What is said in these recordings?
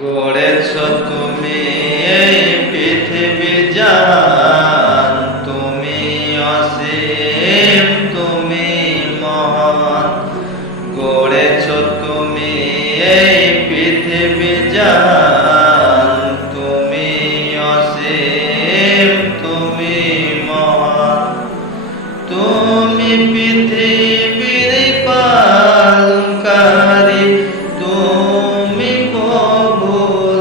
গড়েছ তুমি এই পৃথিবী জাহান, তুমি অসীম, তুমি মহান। গড়েছ তুমি এই পৃথিবী জাহান, তুমি অসীম, তুমি মহান। তুমি পৃথিবীর পালনকারী, তুমি প্রভু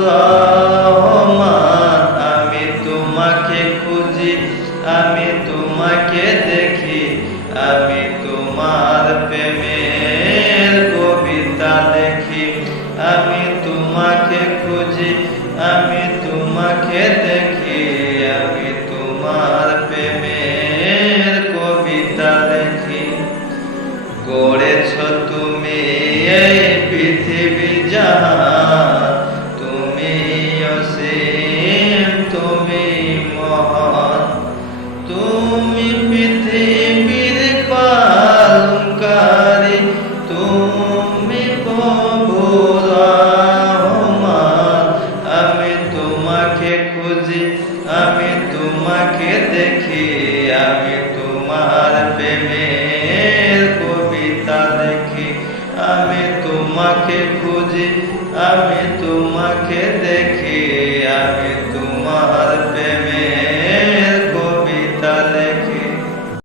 রহমান। আমি তোমাকে খুঁজি, আমি তোমাকে দেখি, আমি তোমার প্রেমের কবিতা দেখি। আমি তোমাকে খুঁজি, আমি তোমাকে দেখি, আমি তোমার প্রেমের কবিতা দেখি। গড়েছ তুমি এই পৃথিবী জাহান, তুমি অসীম, তুমি মহান। তুমি পৃথিবীর পালনকারী, তুমি প্রভু রহমান। আমি তোমাকে খুঁজি, আমি তোমাকে দেখি, আমি তোমার প্রেমের কবিতা দেখি। আমি তোমাকে খুঁজি, আমি তোমাকে দেখি, আমি তোমার